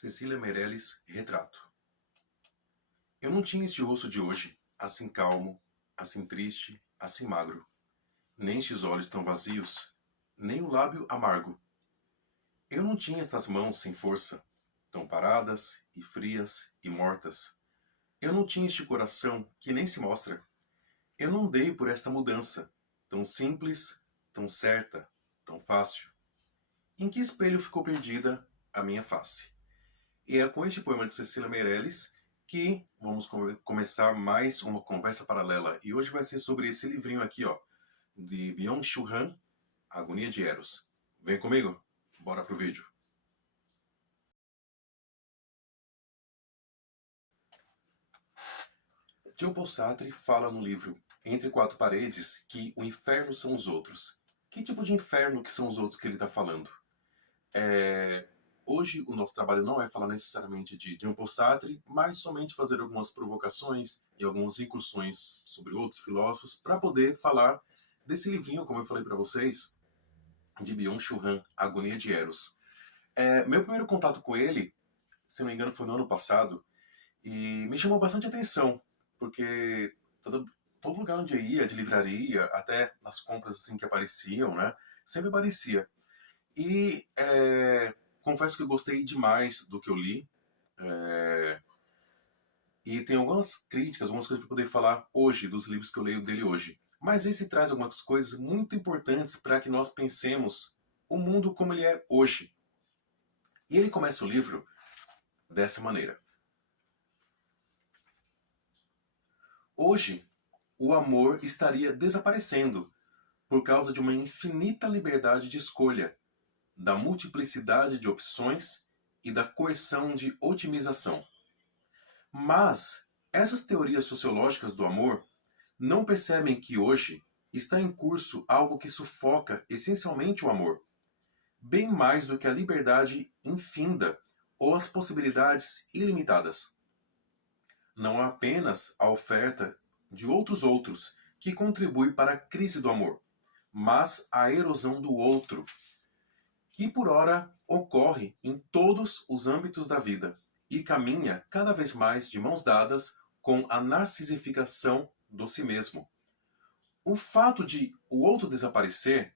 Cecília Meirelles, retrato. Eu não tinha este rosto de hoje, assim calmo, assim triste, assim magro. Nem estes olhos tão vazios, nem o lábio amargo. Eu não tinha estas mãos sem força, tão paradas e frias e mortas. Eu não tinha este coração que nem se mostra. Eu não dei por esta mudança, tão simples, tão certa, tão fácil. Em que espelho ficou perdida a minha face? E é com este poema de Cecília Meirelles que vamos começar mais uma conversa paralela. E hoje vai ser sobre esse livrinho aqui, ó, de Byung-Chul Han, Agonia de Eros. Vem comigo? Bora pro vídeo. Jean-Paul Sartre fala no livro Entre Quatro Paredes que o inferno são os outros. Que tipo de inferno que são os outros que ele está falando? Hoje o nosso trabalho não é falar necessariamente de Jean-Paul Sartre, mas somente fazer algumas provocações e algumas incursões sobre outros filósofos para poder falar desse livrinho, como eu falei para vocês, de Byung-Chul Han, Agonia de Eros. Meu primeiro contato com ele, se não me engano, foi no ano passado, e me chamou bastante atenção, porque todo lugar onde eu ia, de livraria, até nas compras assim que apareciam, né, sempre aparecia. E confesso que eu gostei demais do que eu li. E tem algumas críticas, algumas coisas para poder falar hoje, dos livros que eu leio dele hoje. Mas esse traz algumas coisas muito importantes para que nós pensemos o mundo como ele é hoje. E ele começa o livro dessa maneira. Hoje, o amor estaria desaparecendo por causa de uma infinita liberdade de escolha, da multiplicidade de opções e da coerção de otimização. Mas essas teorias sociológicas do amor não percebem que hoje está em curso algo que sufoca essencialmente o amor, bem mais do que a liberdade infinda ou as possibilidades ilimitadas. Não há apenas a oferta de outros que contribui para a crise do amor, mas a erosão do outro, que por ora ocorre em todos os âmbitos da vida e caminha cada vez mais de mãos dadas com a narcisificação do si mesmo. O fato de o outro desaparecer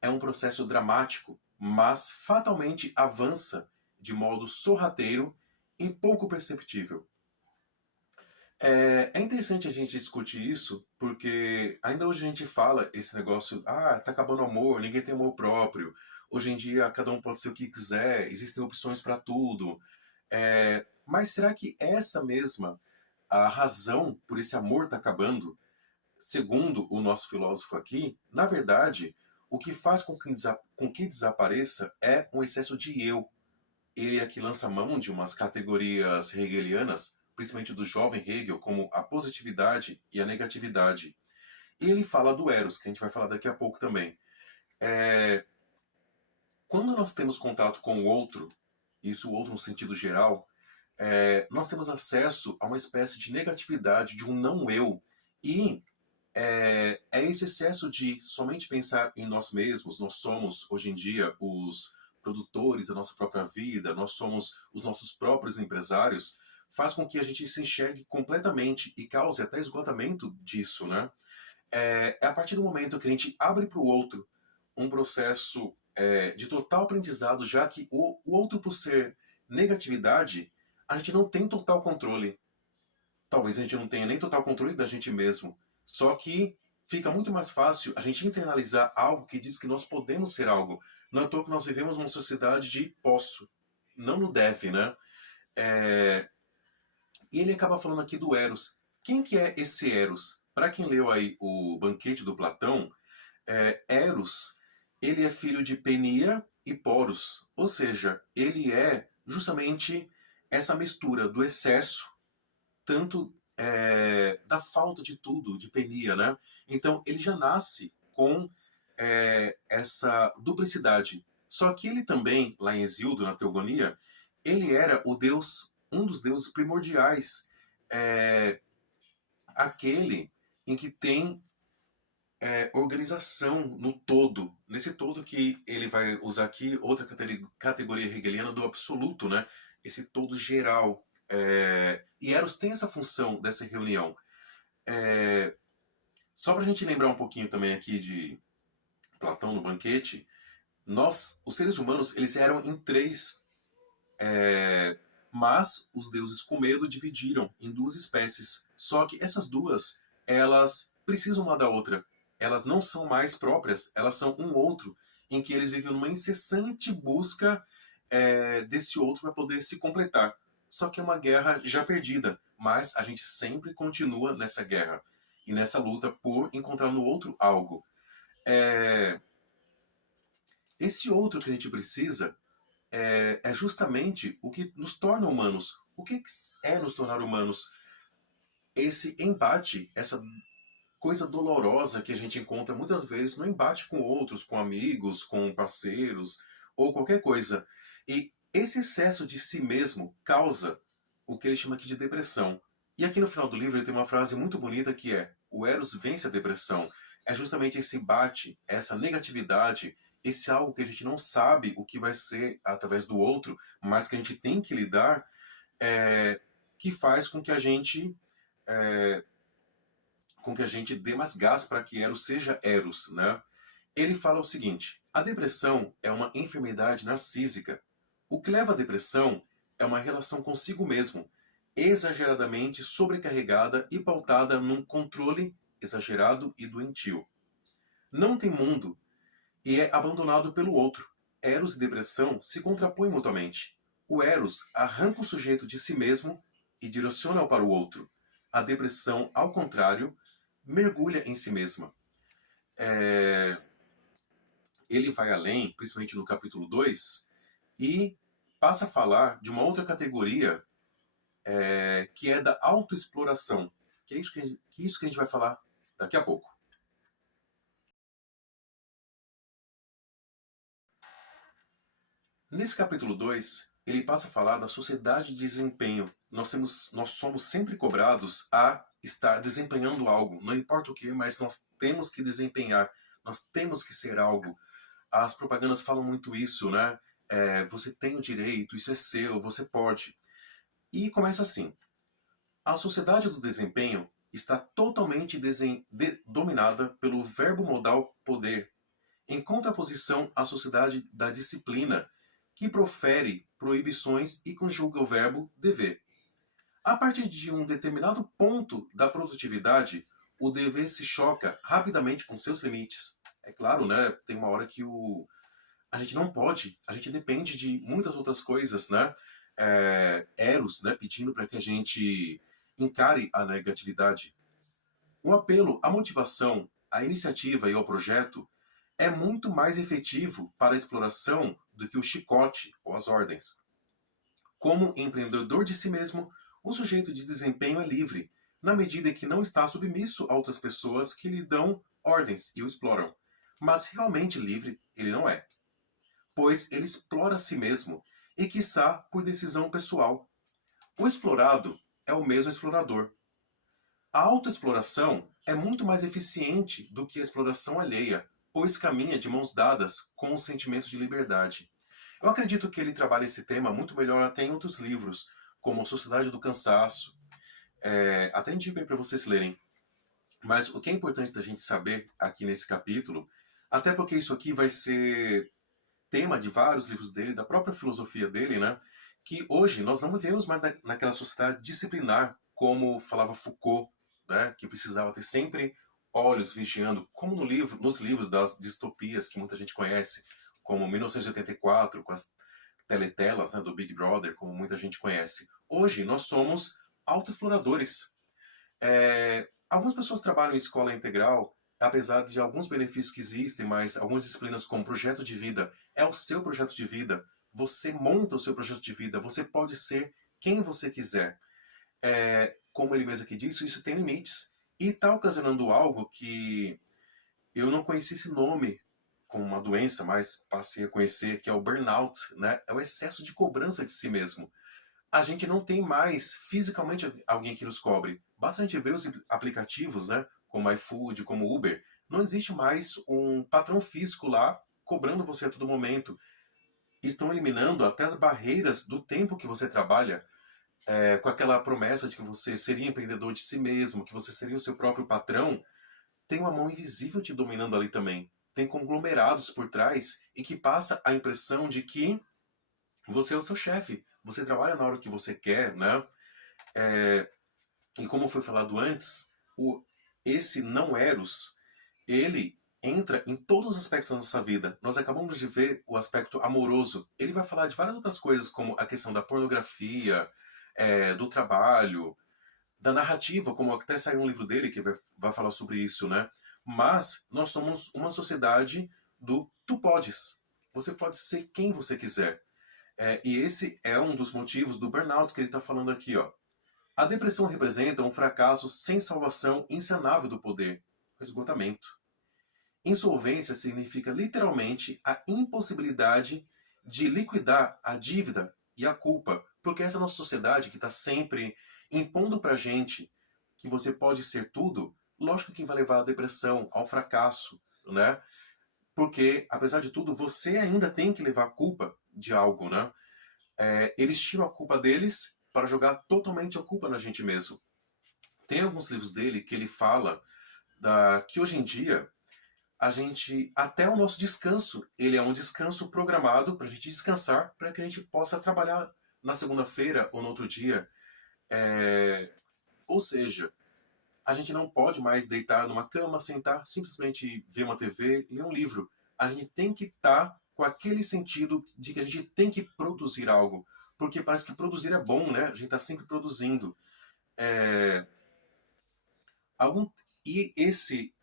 é um processo dramático, mas fatalmente avança de modo sorrateiro e pouco perceptível. É interessante a gente discutir isso, porque ainda hoje a gente fala esse negócio, tá acabando o amor, ninguém tem amor próprio, hoje em dia cada um pode ser o que quiser, existem opções para tudo. Mas será que essa mesma a razão por esse amor estar acabando, segundo o nosso filósofo aqui, na verdade, o que faz com que desapareça é um excesso de eu. Ele aqui lança mão de umas categorias hegelianas, principalmente do jovem Hegel, como a positividade e a negatividade. E ele fala do Eros, que a gente vai falar daqui a pouco também. Quando nós temos contato com o outro, isso o outro no sentido geral, nós temos acesso a uma espécie de negatividade, de um não eu. E esse excesso de somente pensar em nós mesmos. Nós somos, hoje em dia, os produtores da nossa própria vida, nós somos os nossos próprios empresários, faz com que a gente se enxergue completamente e cause até esgotamento disso, né? É a partir do momento que a gente abre para o outro um processo de total aprendizado, já que o outro, por ser negatividade, a gente não tem total controle. Talvez a gente não tenha nem total controle da gente mesmo. Só que fica muito mais fácil a gente internalizar algo que diz que nós podemos ser algo. Não é à toa que nós vivemos numa sociedade de posso, não no deve, né? E ele acaba falando aqui do Eros. Quem que é esse Eros? Para quem leu aí o Banquete do Platão, Eros, ele é filho de Penia e Poros. Ou seja, ele é justamente essa mistura do excesso, tanto da falta de tudo, de Penia, né? Então ele já nasce com essa duplicidade. Só que ele também, lá em Hesíodo, na Teogonia, ele era o deus, um dos deuses primordiais, aquele em que tem organização no todo, nesse todo que ele vai usar aqui outra categoria hegeliana do absoluto, né? esse todo geral. E Eros tem essa função dessa reunião. Só para a gente lembrar um pouquinho também aqui de Platão no banquete, nós, os seres humanos, eles eram em três, mas os deuses com medo dividiram em duas espécies. Só que essas duas, elas precisam uma da outra. Elas não são mais próprias, elas são um outro, em que eles vivem numa incessante busca desse outro para poder se completar. Só que é uma guerra já perdida, mas a gente sempre continua nessa guerra e nessa luta por encontrar no outro algo. Esse outro que a gente precisa é justamente o que nos torna humanos. O que é nos tornar humanos? Esse embate, essa coisa dolorosa que a gente encontra muitas vezes no embate com outros, com amigos, com parceiros ou qualquer coisa. E esse excesso de si mesmo causa o que ele chama aqui de depressão. E aqui no final do livro ele tem uma frase muito bonita que é: o Eros vence a depressão. É justamente esse embate, essa negatividade, esse algo que a gente não sabe o que vai ser através do outro, mas que a gente tem que lidar, que faz com que a gente dê mais gás para que Eros seja Eros, né? Ele fala o seguinte: a depressão é uma enfermidade narcísica. O que leva à depressão é uma relação consigo mesmo, exageradamente sobrecarregada e pautada num controle exagerado e doentio. Não tem mundo e é abandonado pelo outro. Eros e depressão se contrapõem mutuamente. O Eros arranca o sujeito de si mesmo e direciona-o para o outro. A depressão, ao contrário, mergulha em si mesma. Ele vai além, principalmente no capítulo 2, e passa a falar de uma outra categoria que é da autoexploração, que é isso que a gente vai falar daqui a pouco. Nesse capítulo 2, ele passa a falar da sociedade de desempenho. Nós somos sempre cobrados a estar desempenhando algo, não importa o que, mas nós temos que desempenhar, nós temos que ser algo. As propagandas falam muito isso, né? Você tem o direito, isso é seu, você pode. E começa assim: a sociedade do desempenho está totalmente dominada pelo verbo modal poder, em contraposição à sociedade da disciplina, que profere proibições e conjuga o verbo dever. A partir de um determinado ponto da produtividade, o dever se choca rapidamente com seus limites. É claro, né? Tem uma hora que a gente não pode, a gente depende de muitas outras coisas, né? Eros, né? Pedindo para que a gente encare a negatividade. O apelo à motivação, à iniciativa e ao projeto é muito mais efetivo para a exploração do que o chicote ou as ordens. Como empreendedor de si mesmo, o sujeito de desempenho é livre, na medida em que não está submisso a outras pessoas que lhe dão ordens e o exploram. Mas realmente livre ele não é, pois ele explora a si mesmo e, quiçá, por decisão pessoal. O explorado é o mesmo explorador. A autoexploração é muito mais eficiente do que a exploração alheia, pois caminha de mãos dadas com o sentimento de liberdade. Eu acredito que ele trabalha esse tema muito melhor até em outros livros, como Sociedade do Cansaço. Até indico aí para vocês lerem. Mas o que é importante da gente saber aqui nesse capítulo, até porque isso aqui vai ser tema de vários livros dele, da própria filosofia dele, né? Que hoje nós não vivemos mais naquela sociedade disciplinar, como falava Foucault, né? Que precisava ter sempre olhos vigiando, como nos livros das distopias que muita gente conhece, como 1984, com as teletelas, né, do Big Brother, como muita gente conhece. Hoje nós somos autoexploradores. Algumas pessoas trabalham em escola integral, apesar de alguns benefícios que existem, mas algumas disciplinas como projeto de vida, é o seu projeto de vida. Você monta o seu projeto de vida, você pode ser quem você quiser. Como ele mesmo aqui disse, isso tem limites. E está ocasionando algo que eu não conhecia esse nome como uma doença, mas passei a conhecer, que é o burnout, né? É o excesso de cobrança de si mesmo. A gente não tem mais fisicamente alguém que nos cobre. Basta a gente ver os aplicativos, né? Como iFood, como Uber. Não existe mais um patrão físico lá cobrando você a todo momento. estão eliminando até as barreiras do tempo que você trabalha, com aquela promessa de que você seria empreendedor de si mesmo, que você seria o seu próprio patrão. Tem uma mão invisível te dominando ali também. Tem conglomerados por trás e que passa a impressão de que você é o seu chefe. Você trabalha na hora que você quer, né? E como foi falado antes, esse não Eros, ele entra em todos os aspectos da nossa vida. Nós acabamos de ver o aspecto amoroso. Ele vai falar de várias outras coisas, como a questão da pornografia, do trabalho, da narrativa, como até saiu um livro dele que vai falar sobre isso, né? Mas nós somos uma sociedade do tu podes. Você pode ser quem você quiser. E esse é um dos motivos do burnout que ele está falando aqui, ó. A depressão representa um fracasso sem salvação insanável do poder, o esgotamento. Insolvência significa literalmente a impossibilidade de liquidar a dívida e a culpa, porque essa nossa sociedade que está sempre impondo pra gente que você pode ser tudo, lógico que vai levar à depressão, ao fracasso, né? Porque, apesar de tudo, você ainda tem que levar a culpa de algo, né? Eles tiram a culpa deles para jogar totalmente a culpa na gente mesmo. Tem alguns livros dele que ele fala que hoje em dia a gente, até o nosso descanso, ele é um descanso programado para a gente descansar, para que a gente possa trabalhar na segunda-feira ou no outro dia. Ou seja, a gente não pode mais deitar numa cama, sentar, simplesmente ver uma TV, ler um livro. A gente tem que estar com aquele sentido de que a gente tem que produzir algo. Porque parece que produzir é bom, né? A gente está sempre produzindo. E esse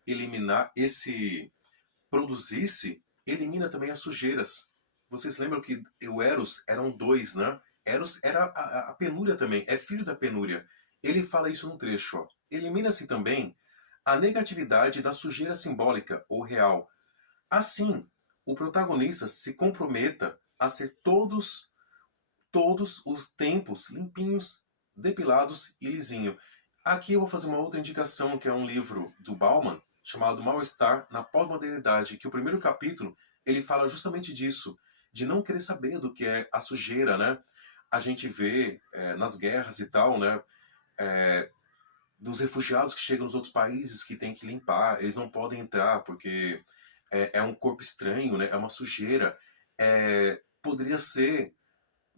produzir-se, elimina também as sujeiras. Vocês lembram que o Eros eram dois, né? Eros era a penúria também, é filho da penúria. Ele fala isso num trecho, ó. Elimina-se também a negatividade da sujeira simbólica ou real. Assim, o protagonista se comprometa a ser todos os tempos limpinhos, depilados e lisinho. Aqui eu vou fazer uma outra indicação, que é um livro do Bauman, chamado Mal-Estar na Pós-Modernidade, que o primeiro capítulo ele fala justamente disso, de não querer saber do que é a sujeira, né? A gente vê nas guerras e tal, né? Dos refugiados que chegam nos outros países que tem que limpar, eles não podem entrar porque é um corpo estranho, né? É uma sujeira. Poderia ser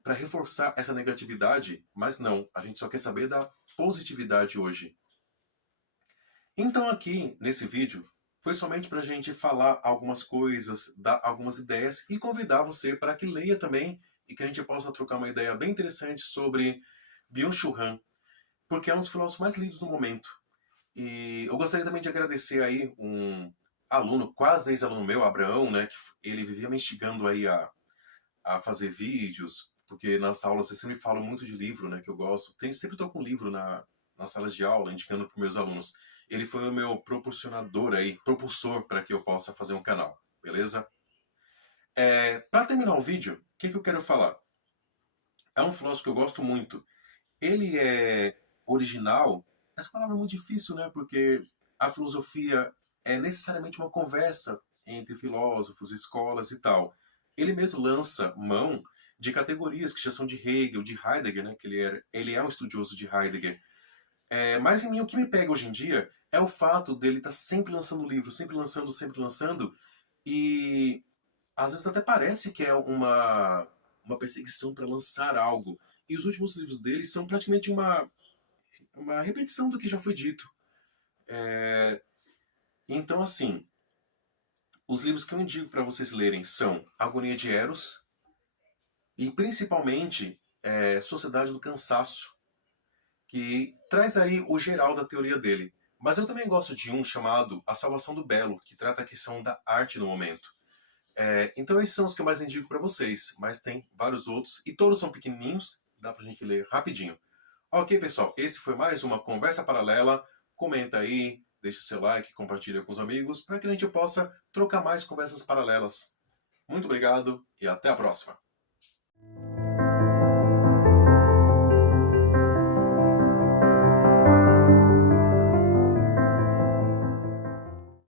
para reforçar essa negatividade, mas não, a gente só quer saber da positividade hoje. Então aqui, nesse vídeo, foi somente para a gente falar algumas coisas, dar algumas ideias e convidar você para que leia também e que a gente possa trocar uma ideia bem interessante sobre Byung-Chul Han, porque é um dos filósofos mais lidos do momento. E eu gostaria também de agradecer aí um aluno, quase ex-aluno meu, Abraão, né, que ele vivia me instigando aí a fazer vídeos, porque nas aulas eu sempre falo muito de livro, né, que eu gosto. Sempre estou com livro nas salas de aula, indicando para meus alunos. Ele foi o meu propulsor para que eu possa fazer um canal, beleza? Para terminar o vídeo, o que eu quero falar? É um filósofo que eu gosto muito. Ele é original. Essa palavra é muito difícil, né? Porque a filosofia é necessariamente uma conversa entre filósofos, escolas e tal. Ele mesmo lança mão de categorias que já são de Hegel, de Heidegger, né? Que ele é um estudioso de Heidegger. Mas em mim, o que me pega hoje em dia é o fato dele estar sempre lançando livro, sempre lançando, e às vezes até parece que é uma perseguição para lançar algo. E os últimos livros dele são praticamente uma repetição do que já foi dito. Então, assim, os livros que eu indico para vocês lerem são Agonia de Eros e, principalmente, Sociedade do Cansaço, que traz aí o geral da teoria dele. Mas eu também gosto de um chamado A Salvação do Belo, que trata a questão da arte no momento. Então esses são os que eu mais indico para vocês, mas tem vários outros, e todos são pequenininhos, dá pra gente ler rapidinho. Ok, pessoal, esse foi mais uma Conversa Paralela. Comenta aí, deixa seu like, compartilha com os amigos, para que a gente possa trocar mais conversas paralelas. Muito obrigado e até a próxima!